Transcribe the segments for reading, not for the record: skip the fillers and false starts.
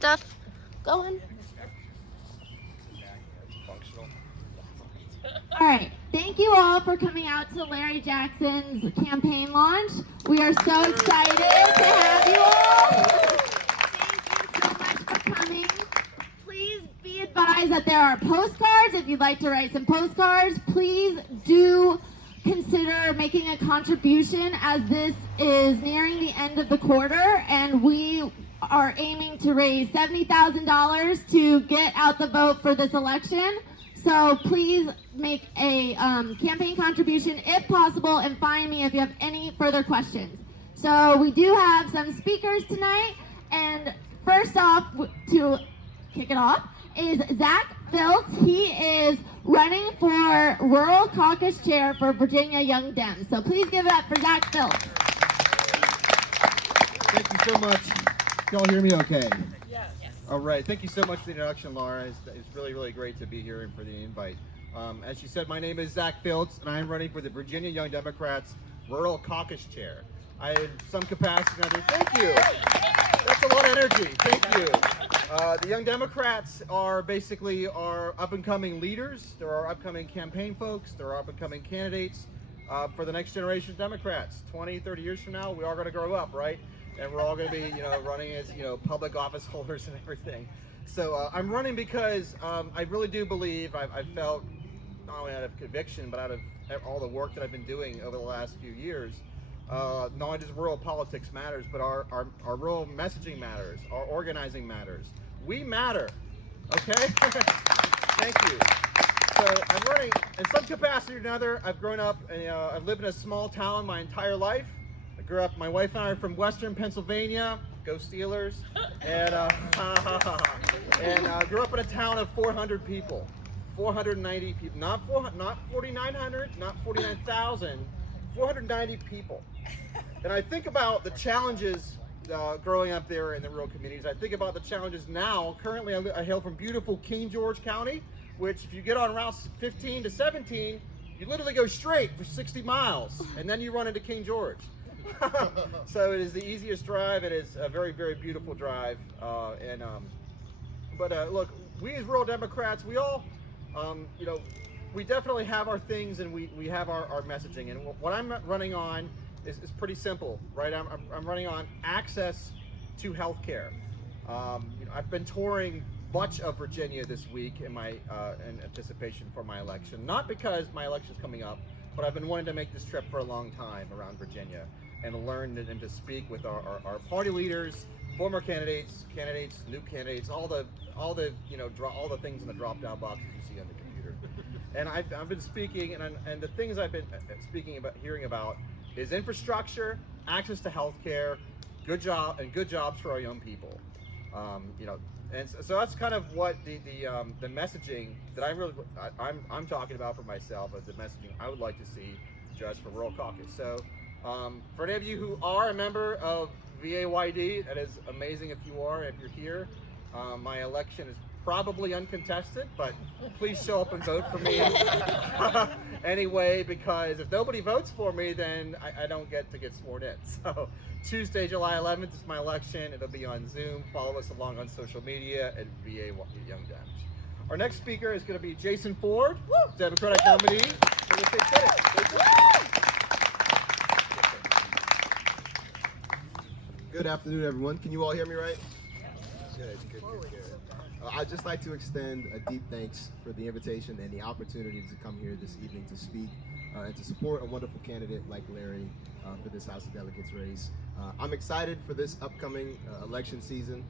stuff going. All right, thank you all for coming out to Larry Jackson's campaign launch. We are so excited to have you all. Thank you so much for coming. Please be advised that there are postcards. If you'd like to write some postcards, please do consider making a contribution, as this is nearing the end of the quarter and we are aiming to raise $70,000 to get out the vote for this election. So please make a campaign contribution if possible, and find me if you have any further questions. So we do have some speakers tonight, and first off, to kick it off, is Zach Phillips. He is running for Rural Caucus Chair for Virginia Young Dems. So please give it up for Zach Phillips. Thank you so much. Y'all hear me okay? Yes. All right. Thank you so much for the introduction, Laura. It's really, really great to be here and for the invite. As you said, my name is Zach Phillips, and I'm running for the Virginia Young Democrats Rural Caucus Chair. I had some capacity. Thank you. That's a lot of energy. Thank you. The Young Democrats are basically our up-and-coming leaders. They're our upcoming campaign folks. They're our up-and-coming candidates for the next generation of Democrats. 20, 30 years from now, we are going to grow up, right? And we're all going to be, running as, public office holders and everything. So I'm running because I really do believe I've felt, not only out of conviction, but out of all the work that I've been doing over the last few years, not only does rural politics matters, but our rural messaging matters, our organizing matters. We matter, okay? Thank you. So I'm running in some capacity or another. I've grown up and I've lived in a small town my entire life. I grew up, my wife and I are from Western Pennsylvania, go Steelers, and grew up in a town of 400 people, 490 people, not 4,900, not 49,000, 490 people. And I think about the challenges growing up there in the rural communities. I think about the challenges now. Currently, I hail from beautiful King George County, which if you get on routes 15 to 17, you literally go straight for 60 miles, and then you run into King George. So it is the easiest drive. It is a very, very beautiful drive. Look, we as rural Democrats, we all, we definitely have our things, and we have our messaging. And what I'm running on is pretty simple, right? I'm running on access to health care. I've been touring much of Virginia this week in anticipation for my election. Not because my election's coming up, but I've been wanting to make this trip for a long time around Virginia and learn and to speak with our party leaders, former candidates, new candidates, all the things in the drop-down boxes you see on the computer. And I've been speaking, and the things I've been speaking about, hearing about, is infrastructure, access to healthcare, good jobs for our young people. And so that's kind of what the messaging that I'm talking about for myself, the messaging I would like to see just for Rural Caucus. So for any of you who are a member of VAYD, that is amazing if you are, if you're here. My election is probably uncontested, but please show up and vote for me anyway, because if nobody votes for me, then I don't get to get sworn in. So Tuesday, July 11th is my election. It'll be on Zoom. Follow us along on social media at VA Young Dems. Our next speaker is going to be Jason Ford, Democratic nominee for the state Senate. Good afternoon, everyone. Can you all hear me right? Good. I'd just like to extend a deep thanks for the invitation and the opportunity to come here this evening to speak and to support a wonderful candidate like Larry for this House of Delegates race. I'm excited for this upcoming election season.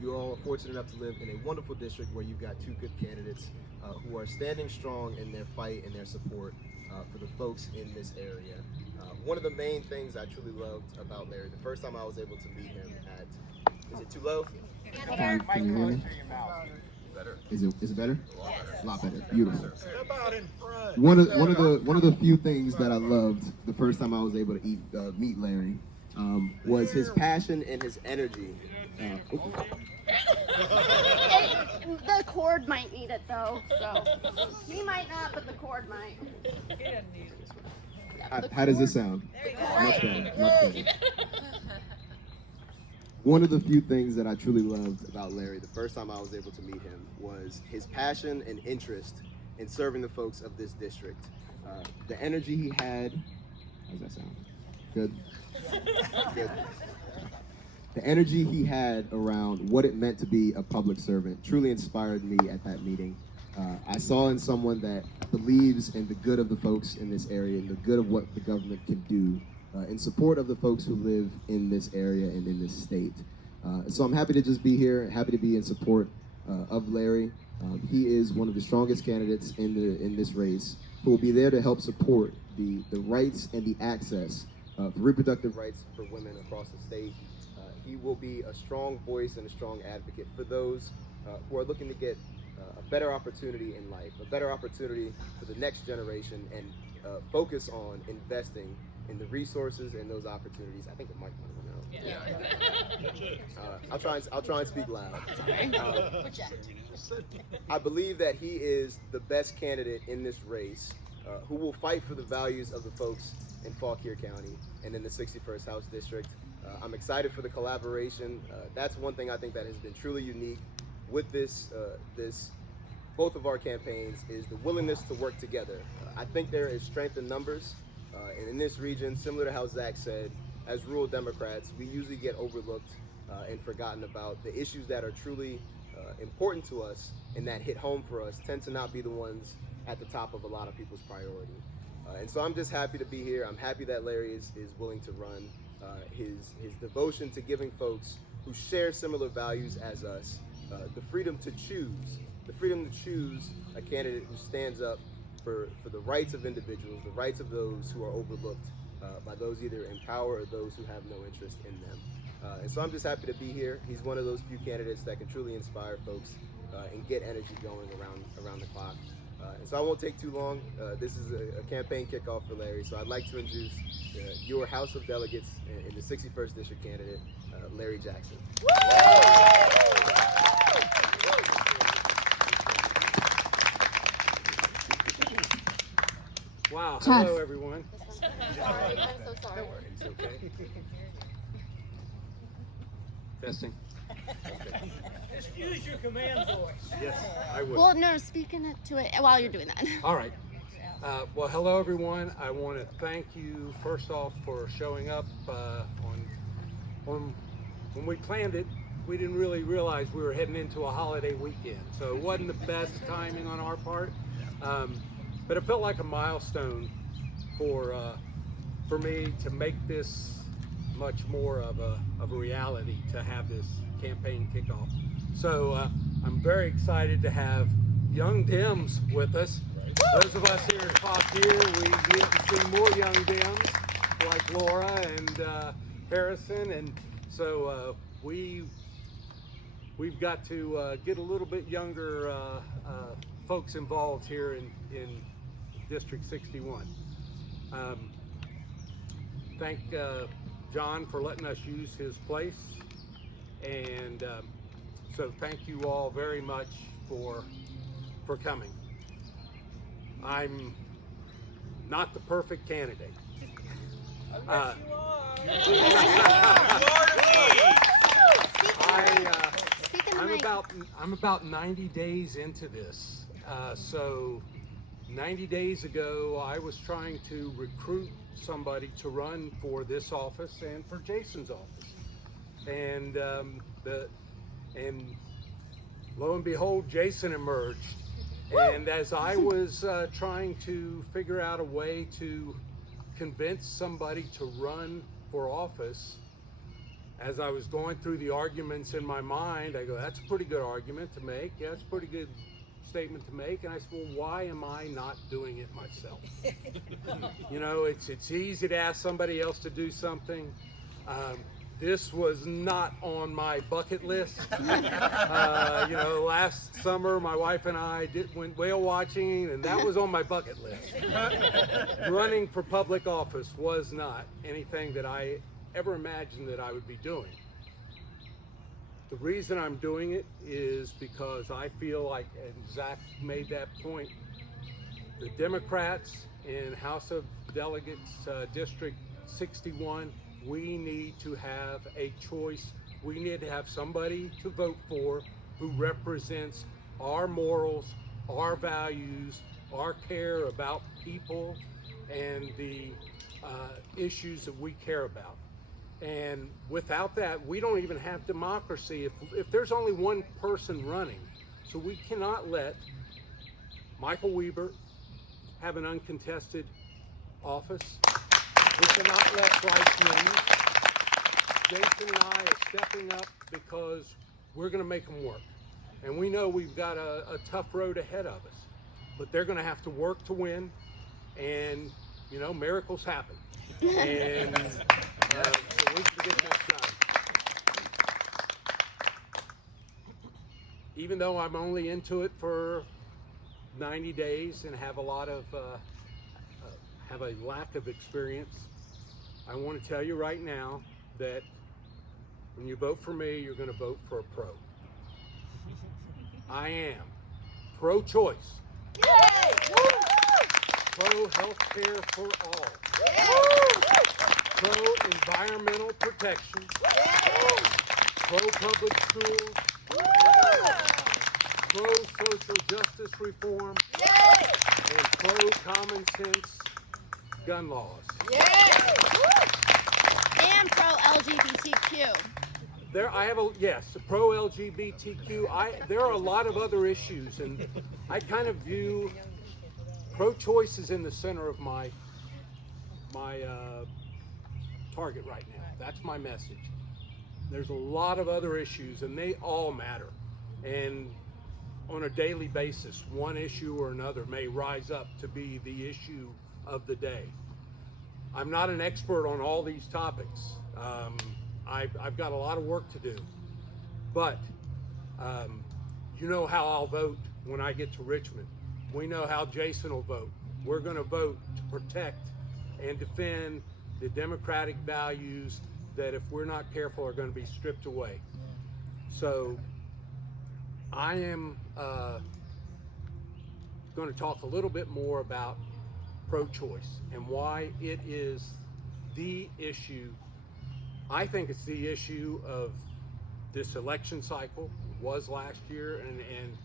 You all are fortunate enough to live in a wonderful district where you've got two good candidates who are standing strong in their fight and their support for the folks in this area. One of the main things I truly loved about Larry, the first time I was able to meet him at, is it too low? Can you hear me? Better. Is it better? A lot better. Beautiful. Step out in front. One of the few things that I loved the first time I was able to meet Larry was his passion and his energy. The cord might need it though, so he might not, but the cord might. How does this sound? There you go. Much better. One of the few things that I truly loved about Larry the first time I was able to meet him was his passion and interest in serving the folks of this district. The energy he had, how's that sound? Good? Good. The energy he had around what it meant to be a public servant truly inspired me at that meeting. I saw in someone that believes in the good of the folks in this area and the good of what the government can do in support of the folks who live in this area and in this state. So I'm happy to just be here, happy to be in support of Larry. He is one of the strongest candidates in this race who will be there to help support the rights and the access for reproductive rights for women across the state. He will be a strong voice and a strong advocate for those who are looking to get a better opportunity in life, a better opportunity for the next generation, and focus on investing in the resources and those opportunities. I think the mic might have went out. I'll try and speak loud. I believe that he is the best candidate in this race who will fight for the values of the folks in Fauquier County and in the 61st House District. I'm excited for the collaboration. That's one thing I think that has been truly unique with both of our campaigns is the willingness to work together. I think there is strength in numbers, and in this region, similar to how Zach said, as rural Democrats, we usually get overlooked and forgotten about. The issues that are truly important to us and that hit home for us tend to not be the ones at the top of a lot of people's priority. And so I'm just happy to be here. I'm happy that Larry is willing to run. His devotion to giving folks who share similar values as us the freedom to choose a candidate who stands up for the rights of individuals, the rights of those who are overlooked by those either in power or those who have no interest in them. And so I'm just happy to be here. He's one of those few candidates that can truly inspire folks and get energy going around the clock. And so I won't take too long. This is a campaign kickoff for Larry, so I'd like to introduce your House of Delegates in the 61st District candidate, Larry Jackson. Wow, hello everyone. Sorry, I'm so sorry. It's okay. Testing. Okay. Just use your command voice. Yes, I will. Well, no, speaking to it while you're doing that. All right. Well, hello everyone. I want to thank you first off for showing up on when we planned it. We didn't really realize we were heading into a holiday weekend, so it wasn't the best timing on our part. But it felt like a milestone for me to make this much more of a reality, to have this campaign kickoff. So I'm very excited to have young Dems with us. Those of us here at Fauquier, we get to see more young Dems like Laura and Harrison, and so we've got to get a little bit younger folks involved here in District 61. Thank John for letting us use his place, and so thank you all very much for coming. I'm not the perfect candidate. I'm about 90 days into this. So 90 days ago, I was trying to recruit somebody to run for this office and for Jason's office. And lo and behold, Jason emerged. And as I was trying to figure out a way to convince somebody to run for office, as I was going through the arguments in my mind, I go, that's a pretty good argument to make. Yeah, that's a pretty good statement to make. And I said, well, why am I not doing it myself? You know, it's easy to ask somebody else to do something. This was not on my bucket list. You know, last summer my wife and I went whale watching, and that was on my bucket list. Running for public office was not anything that I ever imagined that I would be doing. The reason I'm doing it is because I feel like, and Zach made that point, the Democrats in House of Delegates District 61, we need to have a choice we need to have somebody to vote for who represents our morals, our values, our care about people, and the issues that we care about. And without that, we don't even have democracy if there's only one person running. So we cannot let Michael Weber have an uncontested office. We cannot let Bryce win. Jason and I are stepping up because we're going to make them work. And we know we've got a tough road ahead of us. But they're going to have to work to win. And, you know, miracles happen. And so we can get this done. Even though I'm only into it for 90 days and have a lot of have a lack of experience, I want to tell you right now that when you vote for me, you're going to vote for a pro. I am pro-choice, pro-healthcare for all, pro-environmental protection, pro-public schools, pro-social justice reform, and pro-common sense gun laws. And pro LGBTQ. Pro-LGBTQ. There are a lot of other issues, and I kind of view pro-choice is in the center of my target right now. That's my message. There's a lot of other issues, and they all matter. And on a daily basis, one issue or another may rise up to be the issue of the day. I'm not an expert on all these topics. I've got a lot of work to do, but you know how I'll vote when I get to Richmond. We know how Jason will vote. We're going to vote to protect and defend the democratic values that, if we're not careful, are going to be stripped away. So I am going to talk a little bit more about pro-choice and why it is the issue. I think it's the issue of this election cycle. It was last year, and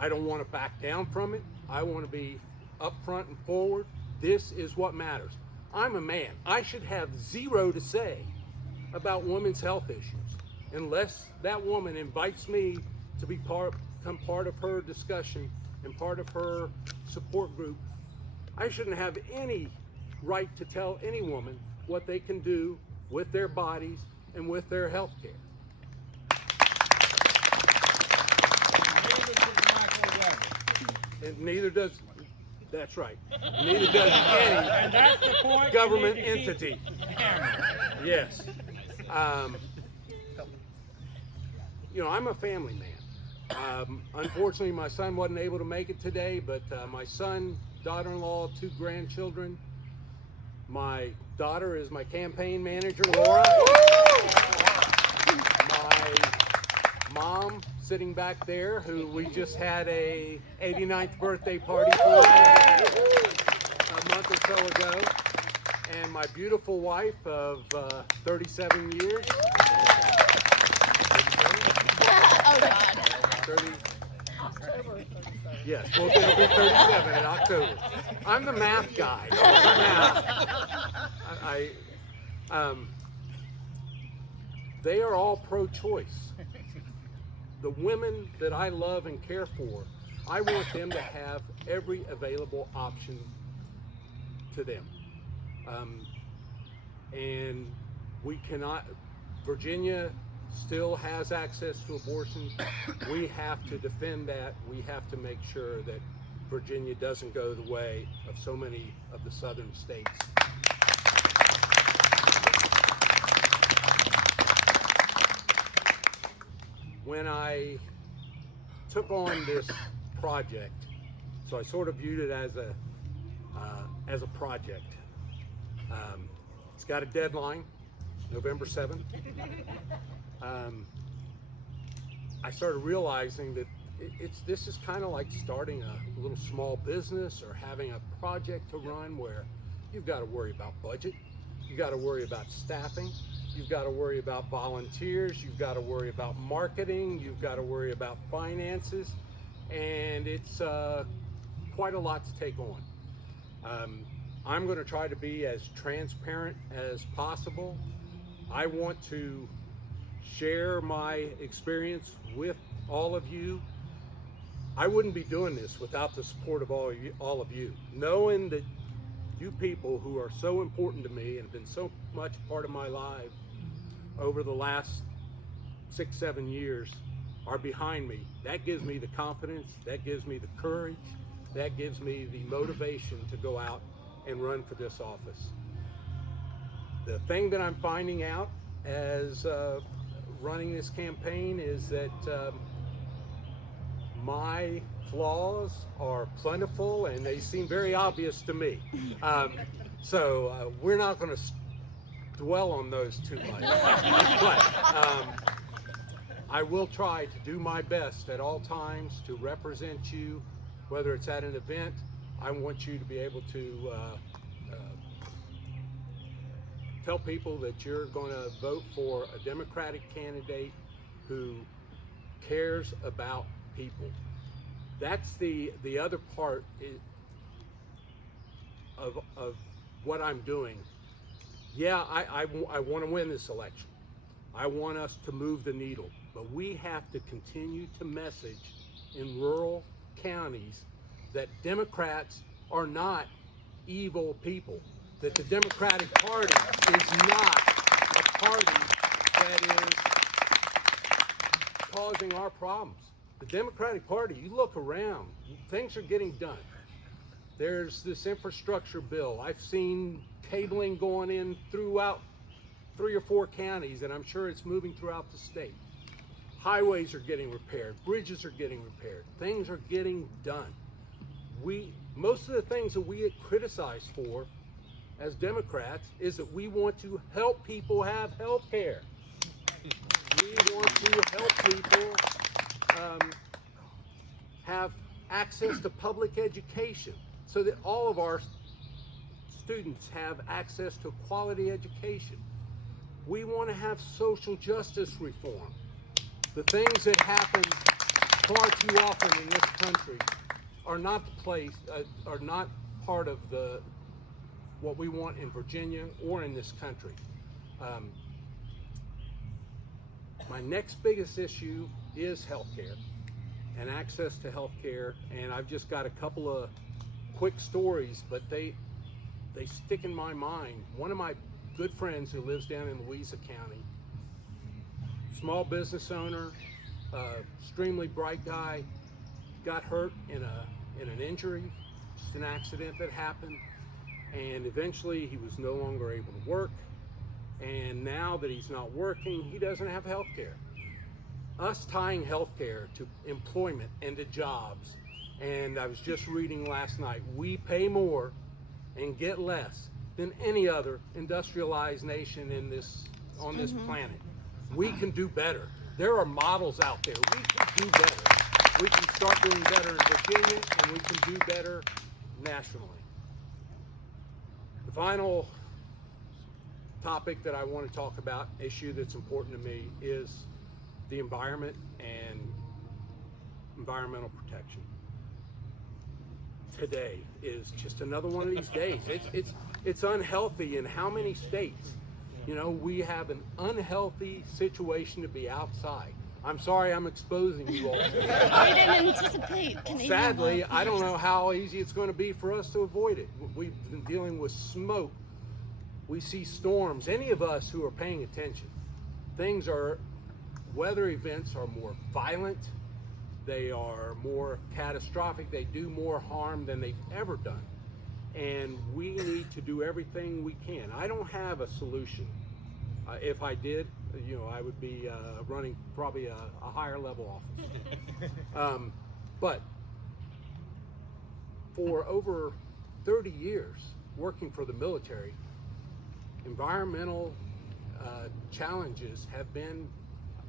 I don't want to back down from it. I want to be upfront and forward. This is what matters. I'm a man. I should have zero to say about women's health issues unless that woman invites me to become part of her discussion and part of her support group. I shouldn't have any right to tell any woman what they can do with their bodies and with their health care. And neither does, that's right, neither does And that's the point any government you need to keep entity. hammering. Yes. You know, I'm a family man. Unfortunately, my son wasn't able to make it today, but my son, daughter-in-law, 2 grandchildren. My daughter is my campaign manager, Laura. My mom sitting back there, who we just had a 89th birthday party for a month or so ago. And my beautiful wife of 37 years. Oh God. 30. Yes, well, it'll be 37 in October. I'm the math guy. They are all pro-choice. The women that I love and care for, I want them to have every available option to them. And we cannot, Virginia still has access to abortion. We have to defend that. We have to make sure that Virginia doesn't go the way of so many of the southern states. When I took on this project, so I sort of viewed it as a project. It's got a deadline, November 7th. I started realizing that this is kind of like starting a little small business or having a project to run where you've got to worry about budget, you got to worry about staffing, you've got to worry about volunteers, you've got to worry about marketing, you've got to worry about finances, and it's quite a lot to take on. I'm going to try to be as transparent as possible. I want to share my experience with all of you. I wouldn't be doing this without the support of all of you. Knowing that you people who are so important to me and have been so much part of my life over the last 6-7 years are behind me. That gives me the confidence, that gives me the courage, that gives me the motivation to go out and run for this office. The thing that I'm finding out as running this campaign is that my flaws are plentiful and they seem very obvious to me. So we're not going to dwell on those too much. But I will try to do my best at all times to represent you, whether it's at an event. I want you to be able to tell people that you're going to vote for a Democratic candidate who cares about people. That's the other part of what I'm doing. Yeah, I want to win this election. I want us to move the needle, but we have to continue to message in rural counties that Democrats are not evil people, that the Democratic Party is not a party that is causing our problems. The Democratic Party, you look around, things are getting done. There's this infrastructure bill. I've seen cabling going in throughout 3 or 4 counties, and I'm sure it's moving throughout the state. Highways are getting repaired, bridges are getting repaired, things are getting done. Most of the things that we get criticized for as Democrats is that we want to help people have health care. We want to help people have access to public education so that all of our students have access to quality education. We want to have social justice reform. The things that happen far too often in this country are not are not part of what we want in Virginia or in this country. My next biggest issue is healthcare and access to healthcare, and I've just got a couple of quick stories, but they stick in my mind. One of my good friends who lives down in Louisa County, small business owner, extremely bright guy, got hurt in an injury, just an accident that happened, and eventually he was no longer able to work, and now that he's not working, he doesn't have health care. Us tying health care to employment and to jobs, and I was just reading last night, we pay more and get less than any other industrialized nation on this planet. We can do better. There are models out there. We can do better. We can start doing better in Virginia, and we can do better nationally. The final topic that I want to talk about, issue that's important to me, is the environment and environmental protection. Today is just another one of these days. It's unhealthy in how many states? You know, we have an unhealthy situation to be outside. I'm sorry I'm exposing you all. I didn't anticipate. Sadly, I don't know how easy it's going to be for us to avoid it. We've been dealing with smoke. We see storms. Any of us who are paying attention, weather events are more violent. They are more catastrophic. They do more harm than they've ever done. And we need to do everything we can. I don't have a solution. If I did, I would be running probably a higher level office. But for over 30 years working for the military, environmental challenges have been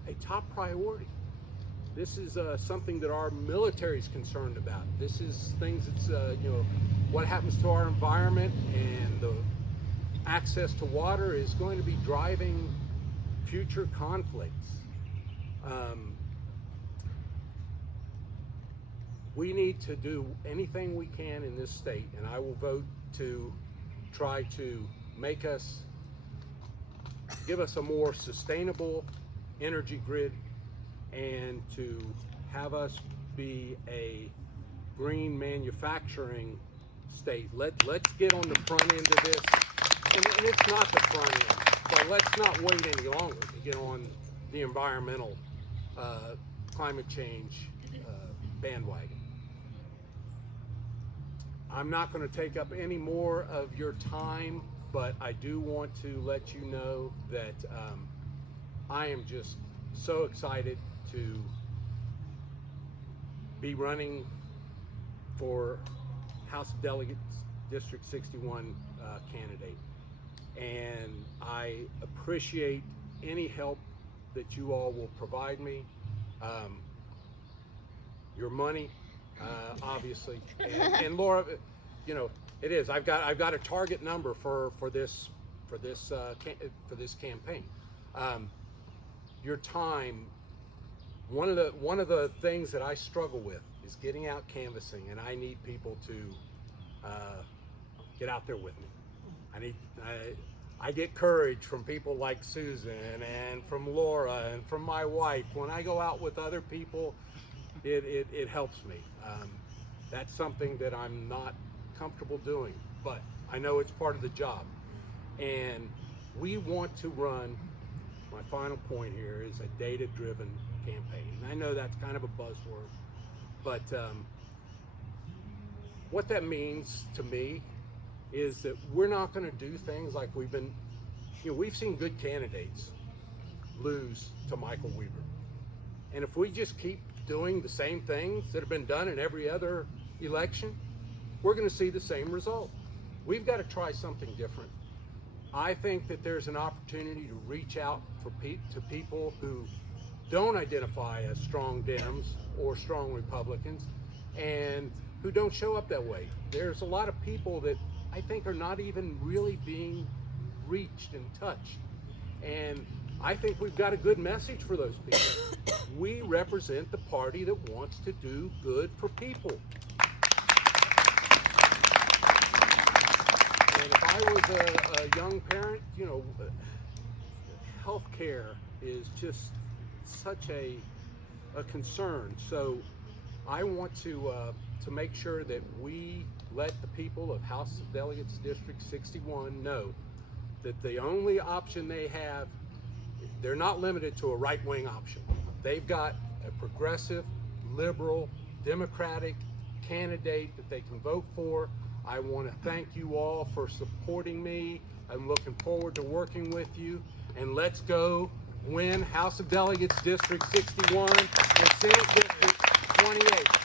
a top priority. This is something that our military is concerned about. This is things that's, what happens to our environment, and the access to water is going to be driving future conflicts. We need to do anything we can in this state, and I will vote to try to give us a more sustainable energy grid, and to have us be a green manufacturing state. Let's get on the front end of this, and it's not the front end, but let's not wait any longer to get on the environmental climate change bandwagon. I'm not going to take up any more of your time, but I do want to let you know that I am just so excited to be running for House of Delegates District 61 candidate. And I appreciate any help that you all will provide me. Your money, obviously, and Laura, you know, it is. I've got a target number for this campaign. Your time. One of the things that I struggle with is getting out canvassing, and I need people to get out there with me. I get courage from people like Susan and from Laura and from my wife. When I go out with other people, it helps me. That's something that I'm not comfortable doing, but I know it's part of the job. And we want to run, my final point here is a data-driven campaign. And I know that's kind of a buzzword, but what that means to me is that we're not going to do things like we've seen good candidates lose to Michael Weaver. And if we just keep doing the same things that have been done in every other election, we're going to see the same result. We've got to try something different. I think that there's an opportunity to reach out to people who don't identify as strong Dems or strong Republicans and who don't show up that way. There's a lot of people that I think are not even really being reached and touched. And I think we've got a good message for those people. We represent the party that wants to do good for people. And if I was a young parent, you know, healthcare is just such a concern. So I want to make sure that we let the people of House of Delegates District 61 know that the only option they have, they're not limited to a right-wing option. They've got a progressive, liberal, democratic candidate that they can vote for. I want to thank you all for supporting me. I'm looking forward to working with you. And let's go win House of Delegates District 61 and Senate District 28.